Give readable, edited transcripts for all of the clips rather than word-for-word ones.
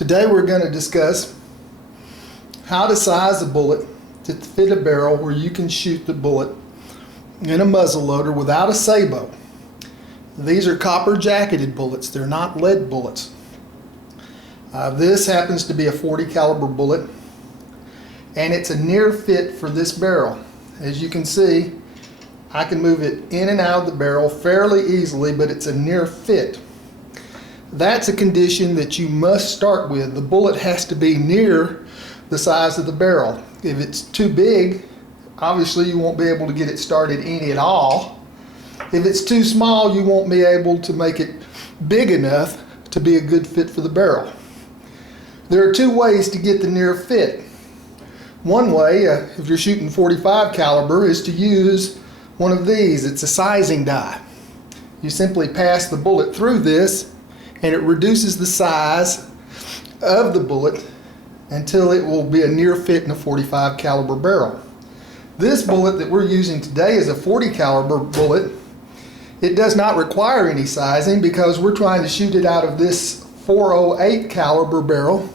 Today we're going to discuss how to size a bullet to fit a barrel where you can shoot the bullet in a muzzle loader without a sabot. These are copper jacketed bullets, they're not lead bullets. This happens to be a .40 caliber bullet, and it's a near fit for this barrel. As you can see, I can move it in and out of the barrel fairly easily, but it's a near fit. That's a condition that you must start with. The bullet has to be near the size of the barrel. If it's too big, obviously you won't be able to get it started any at all. If it's too small, you won't be able to make it big enough to be a good fit for the barrel. There are two ways to get the near fit. One way, if you're shooting .45 caliber, is to use one of these. It's a sizing die. You simply pass the bullet through this and it reduces the size of the bullet until it will be a near fit in a .45 caliber barrel. This bullet that we're using today is a .40 caliber bullet. It does not require any sizing because we're trying to shoot it out of this .408 caliber barrel,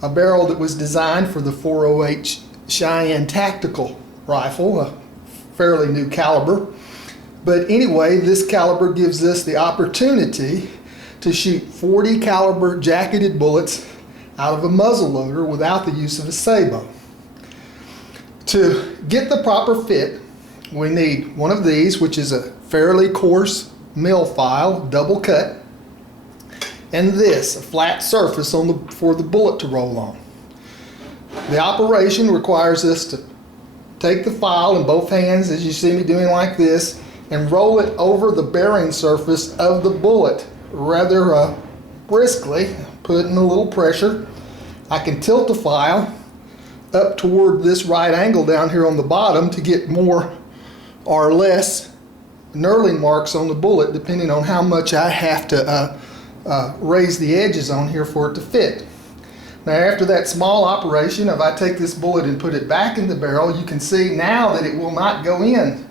a barrel that was designed for the .408 Cheyenne tactical rifle, a fairly new caliber. But anyway, this caliber gives us the opportunity to shoot .40 caliber jacketed bullets out of a muzzle loader without the use of a sabot. To get the proper fit, we need one of these, which is a fairly coarse mill file, double cut, and this, a flat surface for the bullet to roll on. The operation requires us to take the file in both hands, as you see me doing like this, and roll it over the bearing surface of the bullet rather briskly, putting a little pressure. I can tilt the file up toward this right angle down here on the bottom to get more or less knurling marks on the bullet, depending on how much I have to raise the edges on here for it to fit. Now, after that small operation, if I take this bullet and put it back in the barrel, you can see now that it will not go in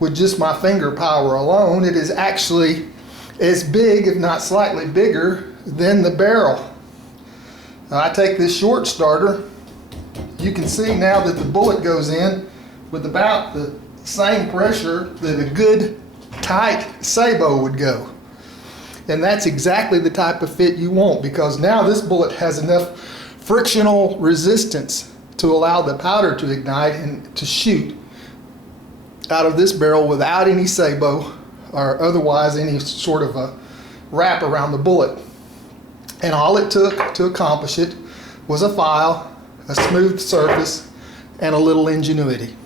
with just my finger power alone. It is actually as big, if not slightly bigger, than the barrel. Now, I take this short starter. You can see now that the bullet goes in with about the same pressure that a good tight sabot would go. And that's exactly the type of fit you want, because now this bullet has enough frictional resistance to allow the powder to ignite and to shoot out of this barrel without any sabot or otherwise any sort of a wrap around the bullet. And all it took to accomplish it was a file, a smooth surface, and a little ingenuity.